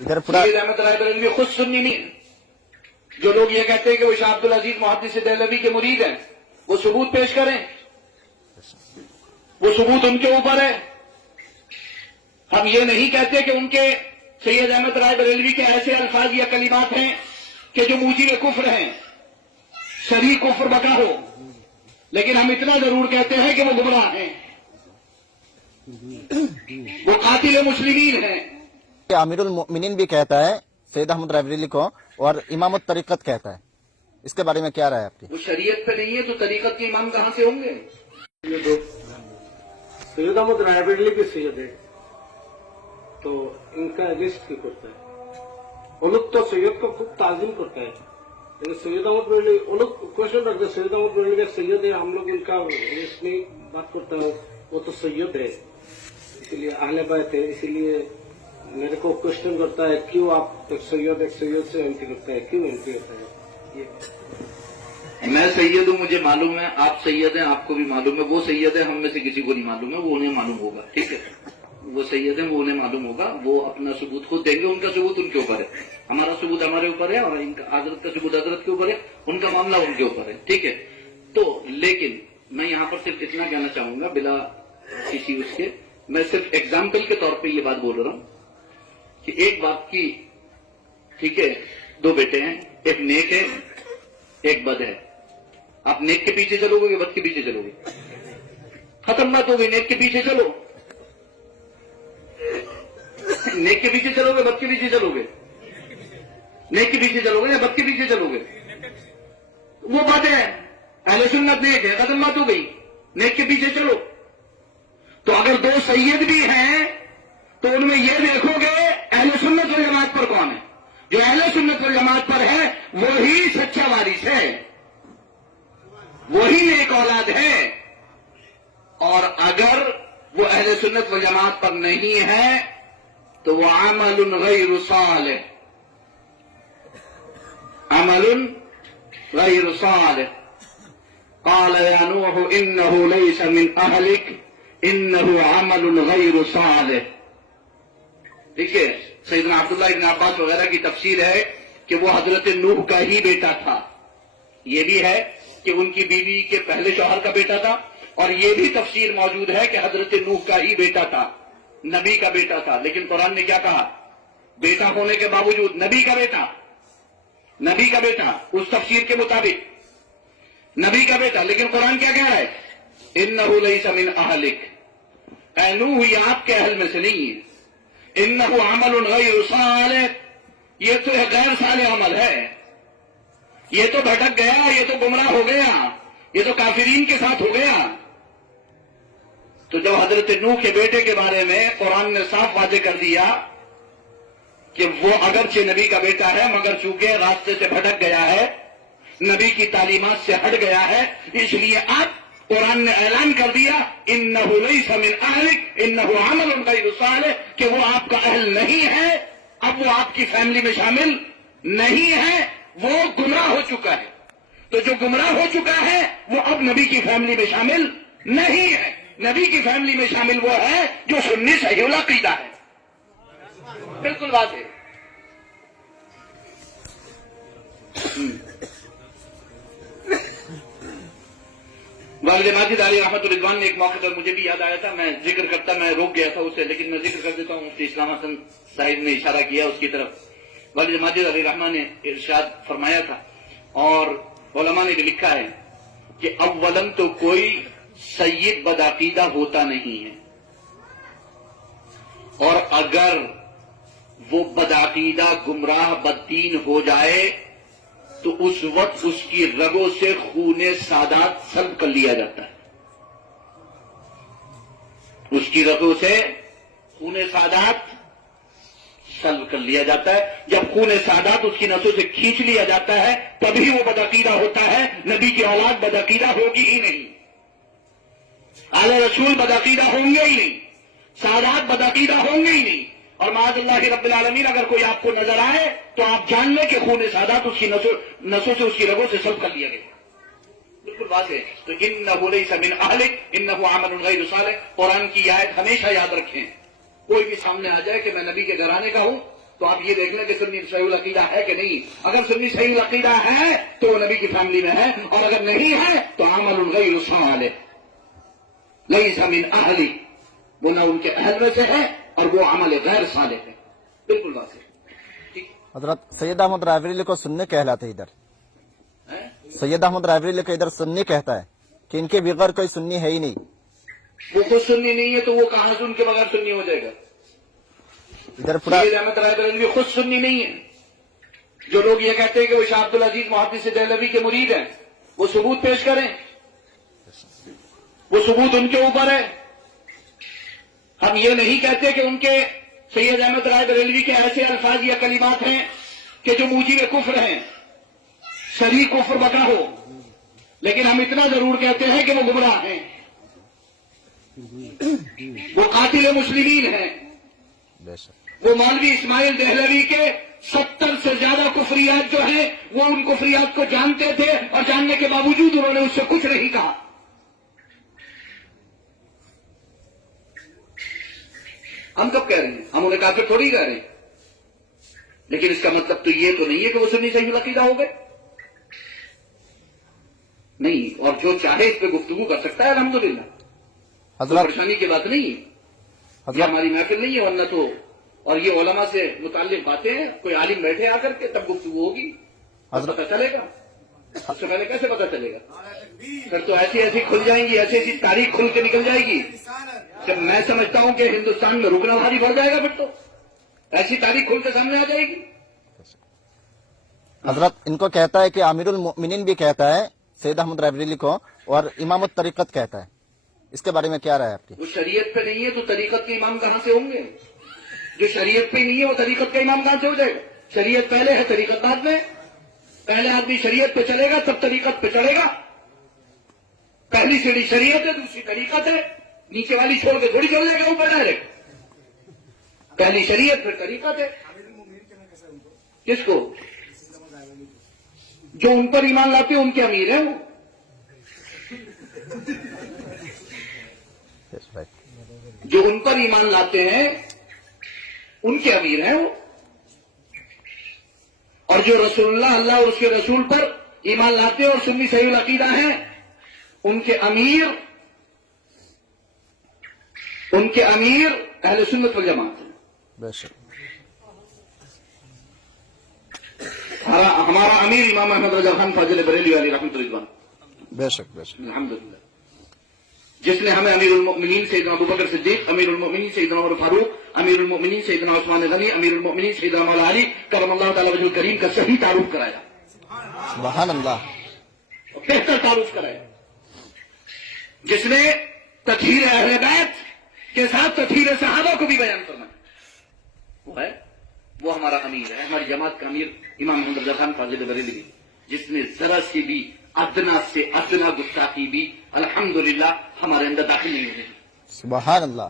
इधर पूरा सैयद अहमद राय बरेलवी खुद सुन्नी नहीं है। जो लोग ये कहते हैं कि वो शाह अब्दुल अजीज मुहद्दिस देहलवी के मुरीद हैं, वो सबूत पेश करें, वो सबूत उनके ऊपर है। हम ये नहीं कहते कि उनके सैयद अहमद राय बरेलवी के ऐसे अल्फाज या कलिमात हैं कि जो मूजिब कुफ्र हैं, शरी कुफ्र बका हो, लेकिन हम इतना जरूर कहते हैं कि वो गुमराह हैं, वो कातिल मुस्लिमीन हैं। आमिरुल मोमिनीन भी कहता है सैयद अहमद राय बरेलवी को, और इमामत तरीकत कहता है। इसके बारे में क्या राय है आपकी? वो शरीयत पे नहीं है तो तरीकत के इमाम कहां से होंगे? ये दो सैयद अहमद राय बरेलवी के सैयद है, तो इनका अगेंस्ट क्यों करता है? वो लोग तो सैयद को खूब ताजीम करता है, लेकिन सैयद अहमद बरेलवी वो लोग क्वेश्चन रखते हैं, सैयद अहमद बरेलवी का सैयद है, हम लोग उनका इसमें बात करता है, वो तो सैयद है, इसीलिए अहले बैत है, इसीलिए मेरे को क्वेश्चन करता है क्यों आप एक सैयद से एंटी करता है, क्यों एंटी करता है? ये मैं सैयद हूं, मुझे मालूम है, आप सैयद हैं, आपको भी मालूम है, वो सैयद है, हम में से किसी को नहीं मालूम है, वो उन्हें मालूम होगा। ठीक है, वो सैयद है, वो उन्हें मालूम होगा, वो अपना सबूत खुद देंगे, उनका सबूत उनके ऊपर है, हमारा सबूत हमारे ऊपर है, और इनका हजरत का सबूत हजरत के ऊपर है, उनका मामला उनके ऊपर है। ठीक है, तो लेकिन मैं यहाँ पर सिर्फ इतना कहना चाहूंगा बिला किसी उसके, मैं सिर्फ एग्जाम्पल के तौर पर ये बात बोल रहा हूं कि एक बाप की, ठीक है, दो बेटे हैं, एक नेक है एक बद है। आप नेक के पीछे चलोगे कि बद के पीछे चलोगे? खत्म बात हो गई, नेक के पीछे चलो, नेक के पीछे चलोगे बद के पीछे चलोगे? नेक के पीछे चलोगे या बद के पीछे चलोगे? वो बद है, अहले सुन्नत नेक है, खत्म बात हो गई, नेक के पीछे चलो। तो अगर दो सैयद भी हैं तो उनमें यह देखोगे अहले सुन्नत वल जमात पर कौन है। जो अहले सुन्नत वल जमात पर है वही सच्चा वारिस है, वही एक औलाद है, और अगर वो अहले सुन्नत वल जमात पर नहीं है तो वो अमलुन गैर सालिह, अमलुन गैर सालिह। क़ाल या नूह इन्नहु लैसा मिन अहलिक इन्नहु अमलुन गैर सालिह। ठीक है, सैयदना अब्दुल्ला इब्न अब्बास वगैरह की तफसीर है कि वो हजरत नूह का ही बेटा था। ये भी है कि उनकी बीवी के पहले शौहर का बेटा था, और ये भी तफसीर मौजूद है कि हजरत नूह का ही बेटा था, नबी का बेटा था। लेकिन कुरान ने क्या कहा? बेटा होने के बावजूद नबी का बेटा, नबी का बेटा, उस तफसीर के मुताबिक नबी का बेटा। लेकिन कुरान क्या कह रहा है? इन्नहु लैसा मिन अहलिक, ऐ नूह ये आपके अहल में से नहीं है। इन्नहु अमलुन गैर सालिह, ये तो गैर सालिह अमल है, ये तो भटक गया, ये तो गुमराह हो गया, ये तो काफिरीन के साथ हो गया। तो जब हजरत नूह के बेटे के बारे में कुरान ने साफ वादे कर दिया कि वो अगरचे नबी का बेटा है मगर चूंकि रास्ते से भटक गया है, नबी की तालीमात से हट गया है, इसलिए अब कुरान ने ऐलान कर दिया इन्नहु लैसा मिन अहलिक इन्नहु अमलुन गैर सालिह, कि वो आपका अहल नहीं है, अब वो आपकी फैमिली में शामिल नहीं है, वो गुमराह हो चुका है। तो जो गुमराह हो चुका है वो अब नबी की फैमिली में शामिल नहीं है। नबी की फैमिली में शामिल वो है जो सुन्नी सहीहुल अकीदा है। बिल्कुल बात है। वालिद माजिद अली रहमतुल्लाह रिजवान ने एक मौके पर, मुझे भी याद आया था, मैं जिक्र करता, मैं रुक गया था उससे, लेकिन मैं जिक्र कर देता हूँ। मुफ्ती इस्लाम हसन साहिब ने इशारा किया उसकी तरफ। वालिद माजिद अली रहमान ने इरशाद फरमाया था, और उलमा ने भी लिखा है कि अव्वलन तो कोई सैयद बदअकीदा होता नहीं है, और अगर वो बदअकीदा गुमराह बददीन हो जाए तो उस वक्त उसकी रगों से खूने सादात सल्ब कर लिया जाता है, उसकी रगों से खूने सादात सल्ब कर लिया जाता है। जब खूने सादात उसकी नसों से खींच लिया जाता है तभी वो बदअकीदा होता है। नबी की औलाद बदअकीदा होगी ही नहीं, आले रसूल बदअकीदा होंगे ही नहीं, सादात बदअकीदा होंगे ही नहीं। और माअज़ल्लाह रब्बिल आलमीन अगर कोई आपको नजर आए तो आप जान लें कि खून सादात उसकी नसों से, उसकी रगों से सल्ब कर लिया गया। बिल्कुल बात है। तो इन्नहु लैसा मिन अहलिक इन्नहु अमलुन गैर सालिह, कुरान की आयत हमेशा याद रखें। कोई भी सामने आ जाए कि मैं नबी के घराने का हूं تو آپ یہ دیکھ لیں کہ سنی صحیح العقیدہ ہے کہ نہیں. اگر سنی صحیح العقیدہ ہے تو وہ نبی کی فیملی میں ہے, اور اگر نہیں ہے تو عمل غیر صالح لیس من اہلی, وہ نہ ان کے اہل میں سے ہے اور وہ عمل غیر صالح ہے. بالکل واضح. حضرت سید احمد رائے کو سنی کہلاتے ہیں ادھر. سید احمد رائے کو ادھر سنی کہتا ہے کہ ان کے بغیر کوئی سنی ہے ہی نہیں. وہ خود سنی نہیں ہے تو وہ کہاں سے ان کے بغیر سنی ہو جائے گا؟ ادھر پورا سید احمد رائے بریلوی خود سنی نہیں ہے. جو لوگ یہ کہتے ہیں کہ وہ شاہ عبد العزیز محدث دہلوی کے مرید ہیں, وہ ثبوت پیش کریں, وہ ثبوت ان کے اوپر ہے. ہم یہ نہیں کہتے کہ ان کے سید احمد رائے بریلوی کے ایسے الفاظ یا کلمات ہیں کہ جو موجب کفر ہیں, شرعی کفر بکا ہو, لیکن ہم اتنا ضرور کہتے ہیں کہ وہ گمراہ ہیں, وہ قاتل مسلمین ہیں. بے شک وہ مولوی اسماعیل دہلوی کے 70 سے زیادہ کفریات جو ہیں وہ ان کفریات کو جانتے تھے, اور جاننے کے باوجود انہوں نے اس سے کچھ نہیں کہا. ہم کب کہہ رہے ہیں؟ ہم انہیں کافر تھوڑی کہہ رہے ہیں. لیکن اس کا مطلب تو یہ تو نہیں ہے کہ وہ سنی صحیح العقیدہ ہو گئے. نہیں, اور جو چاہے اس پہ گفتگو کر سکتا ہے الحمدللہ. حضرت پریشانی کی بات نہیں ہے. یہ حضرت ہماری محفل نہیں ہے, ورنہ تو, اور یہ علماء سے متعلق باتیں ہیں, کوئی عالم بیٹھے آ کر کے تب گفتگو ہوگی, حضرت پتہ چلے گا. اس سے پہلے کیسے پتہ چلے گا؟ پھر تو ایسی ایسی کھل جائیں گی, ایسی ایسی تاریخ کھل کے نکل جائے گی کہ میں سمجھتا ہوں کہ ہندوستان میں رکنا بھاری پڑ جائے گا. پھر تو ایسی تاریخ کھل کے سامنے آ جائے گی. حضرت ان کو کہتا ہے کہ امیر المؤمنین بھی کہتا ہے سید احمد رائے کو, اور امام الطریقت کہتا ہے. اس کے بارے میں کیا رائے ہے آپ کی؟ وہ شریعت پہ نہیں ہے تو طریقت کے امام کہاں سے ہوں گے؟ جو شریعت پہ نہیں ہے وہ طریقت کا امام کہاں سے ہو جائے گا؟ شریعت پہلے ہے, طریقت بعد میں. پہلے آدمی شریعت پہ چلے گا تب طریقت پہ چڑھے گا. پہلی سیڑھی شریعت ہے, دوسری طریقت ہے. نیچے والی چھوڑ کے تھوڑی چل جائے گا اوپر ڈائریکٹ. پہلی شریعت پھر طریقت ہے. کس کو؟ جو ان پر ایمان لاتے ہیں ان کے امیر ہیں وہ. جو ان پر ایمان لاتے ہیں ان کے امیر ہیں وہ. اور جو رسول اللہ اور اس کے رسول پر ایمان لاتے ہیں اور سنی صحیح العقیدہ ہیں, ان کے امیر اہل سنت والجماعت ہیں. بے شک ہمارا امیر امام احمد رضا خان فاضل بریلوی علیہ رحمۃ اللہ. بے شک بے شک الحمدللہ. جس نے ہمیں امیر المؤمنین سیدنا ابوبکر صدیق, امیر المؤمنین سیدنا عمر فاروق, امیر المؤمنین سیدنا عثمان غنی, امیر المؤمنین سیدنا مولا علی کرم اللہ تعالی وجہ الکریم کا صحیح تعارف کرایا, سبحان اللہ, اور بہتر تعارف کرایا. جس نے تطہیر اہل بیت کے ساتھ تطہیر صحابہ کو بھی بیان فرمایا, وہ ہے, وہ ہمارا امیر ہے, ہماری جماعت کا امیر امام محمد رضا خان فاضل بریلوی, جس نے ذرا سی بھی ادنا سے ادنا گستاخی بھی الحمدللہ ہمارے اندر داخل نہیں ہوئی. سبحان اللہ.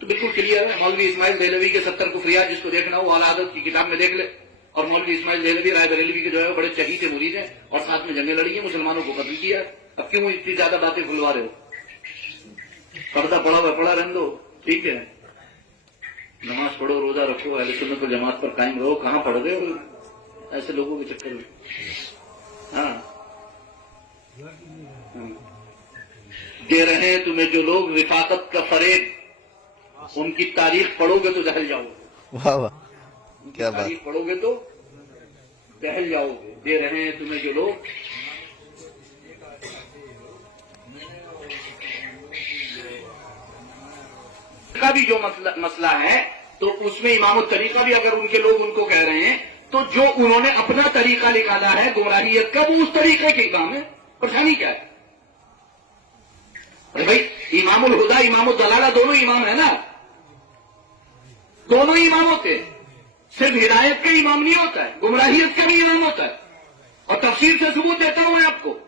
تو بالکل کلیئر ہے. مولوی اسماعیل دہلوی کے 70 کفریات, جس کو دیکھنا ہو اعلیٰ حضرت کی کتاب میں دیکھ لے. اور مولوی اسماعیل دہلوی رائے بریلوی کے جو ہے بڑے چہیتے مرید ہیں, اور ساتھ میں جنگیں لڑی ہیں, مسلمانوں کو قتل کیا. اب کیوں اتنی زیادہ باتیں کھلوا رہے ہو؟ پردہ پڑا ہوا پڑا رہنے دو, ٹھیک ہے. نماز پڑھو, روزہ رکھو, اہل سنت والجماعت پر قائم رہو. کہاں پڑھ گئے ہو ایسے لوگوں کے چکر میں؟ ہاں, دے رہے ہیں تمہیں جو لوگ رفاقت کا فریب, ان کی تاریخ پڑھو گے تو دہل جاؤ گے. واہ واہ, کیا بات. تاریخ پڑھو گے تو دہل جاؤ گے. دے رہے ہیں تمہیں جو لوگ کا بھی جو مسئلہ ہے, تو اس میں امام الطریقہ بھی اگر ان کے لوگ ان کو کہہ رہے ہیں, تو جو انہوں نے اپنا طریقہ نکالا ہے گمراہیت کا, وہ اس طریقے کے امام ہے. پریشانی کیا ہے؟ ارے بھائی, امام الہدا امام الدلالہ دونوں امام ہیں نا, دونوں امام ہوتے ہیں. صرف ہدایت کا امام نہیں ہوتا ہے, گمراہیت کا بھی امام ہوتا ہے. اور تفصیل سے ثبوت دیتا ہوں میں آپ کو.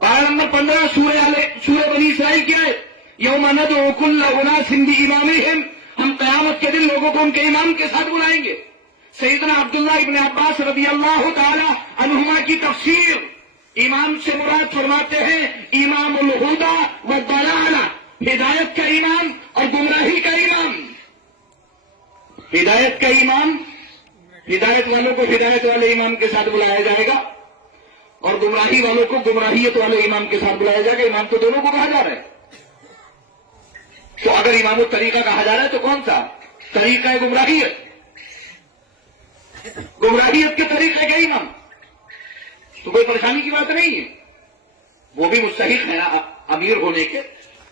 پارہ نمبر 15 سورہ بنی اسرائیل کی ہے, یوم ندعو کل اناس بامامہم, ہم قیامت کے دن لوگوں کو ان کے امام کے ساتھ بلائیں گے. سیدنا عبداللہ ابن عباس رضی اللہ تعالی عنہما کی تفسیر, امام سے مراد فرماتے ہیں امام الہدا والضلالہ, ہدایت کا امام اور گمراہی کا امام. हिदायत का इमाम, हिदायत वालों को हिदायत वाले इमाम के साथ बुलाया जाएगा और गुमराही वालों को गुमराहियत वाले इमाम के साथ बुलाया जाएगा। इमाम तो दोनों को कहा जा रहा है। तो अगर इमाम तरीका कहा जा रहा है तो कौन सा तरीका है? गुमराहियत। गुमराहियत के तरीके का इमाम तो कोई परेशानी की बात नहीं है। वो भी मुस्तहिक है अमीर होने के,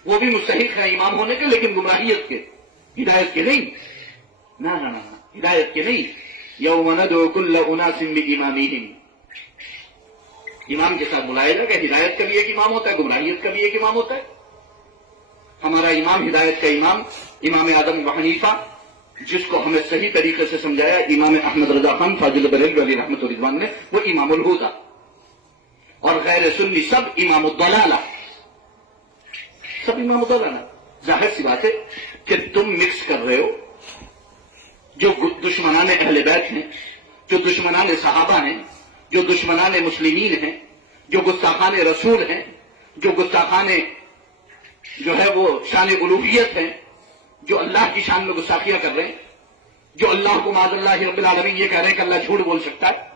वो भी मुस्तहिक है इमाम होने के, लेकिन गुमराहियत के, हिदायत के नहीं। ना ना ना, हिदायत के नहीं। यौम नदउ कुल्ल उनासिम बिइमामिहिम, इमाम के साथ बुलाया जाएगा। हिदायत का भी एक इमाम होता है, गुमराहियत का भी एक इमाम होता है। हमारा इमाम, हिदायत का इमाम, इमाम आदम व हनीफा, जिसको हमें सही तरीके से समझाया इमाम अहमद रजा खान फाजिल बरेलवी अलैहि रहमत व रिजवान ने, वो इमामुल हुदा। और गैर सुन्नी सब इमामुल दलाला, सब इमामुल दलाला। जाहिर सी बात है कि तुम मिक्स कर रहे हो। जो दुश्मनान अहले बैत हैं, जो दुश्मनान सहाबा हैं, जो दुश्मनान मुस्लिमीन हैं, जो गुस्ताखान रसूल हैं, जो गुस्ताखान जो है वो शान उलूहियत है, जो अल्लाह की शान में गुस्ताखियां कर रहे हैं, जो अल्लाह को माज़अल्लाह रब्बिल आलमीन ये कह रहे हैं कि अल्लाह झूठ बोल सकता है,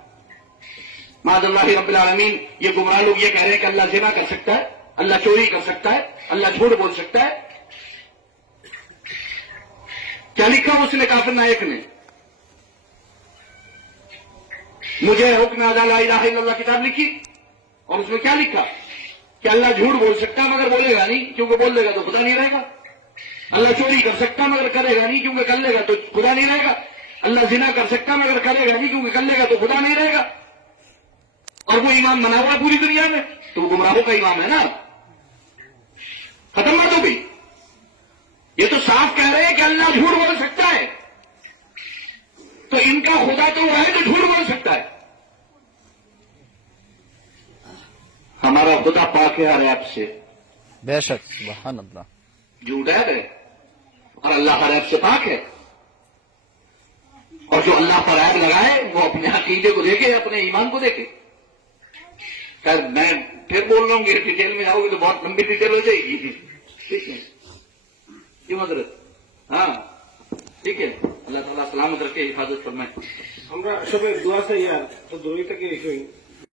माज़अल्लाह रब्बिल आलमीन ये गुमराह लोग ये कह रहे हैं कि अल्लाह ज़िना कर सकता है, अल्लाह चोरी कर सकता है, अल्लाह झूठ बोल सकता है। क्या लिखा उसने काफिर नायक ने? मुझे हुक्म अदा ला इलाहा इल्लल्लाह किताब लिखी और उसमें क्या लिखा कि अल्लाह झूठ बोल सकता है मगर बोलेगा नहीं, क्योंकि बोल देगा तो खुदा नहीं रहेगा। अल्लाह चोरी कर सकता है मगर करेगा नहीं, क्योंकि कर लेगा तो खुदा नहीं रहेगा। अल्लाह जिना कर सकता है मगर करेगा नहीं, क्योंकि कर लेगा तो खुदा नहीं रहेगा। और वो इमाम बना हुआ पूरी दुनिया में, तो वो गुमराहों का इमाम है ना। खत्म बात हो गई। ये तो साफ कह रहे हैं कि अल्लाह झूठ बोल सकता है, तो इनका खुदा तो वो है जो झूठ बोल सकता है। हमारा खुदा पाक है हर ऐप से, बेशक, सुभान अल्लाह। झूठ है और अल्लाह हर ऐप से पाक है। और जो अल्लाह पर ऐप लगाए वो अपने अकीदे को देखे, अपने ईमान को देखे। खैर मैं फिर बोल रहा हूँ, डिटेल में जाओगे तो बहुत लंबी डिटेल हो जाएगी। ठीक है जी हजरत, हाँ ठीक है। अल्लाह ताला सलामत रखे, हिफाजत फरमाए। আমরা সবাই দোয়া চাই আর তো দৌড়িতে কি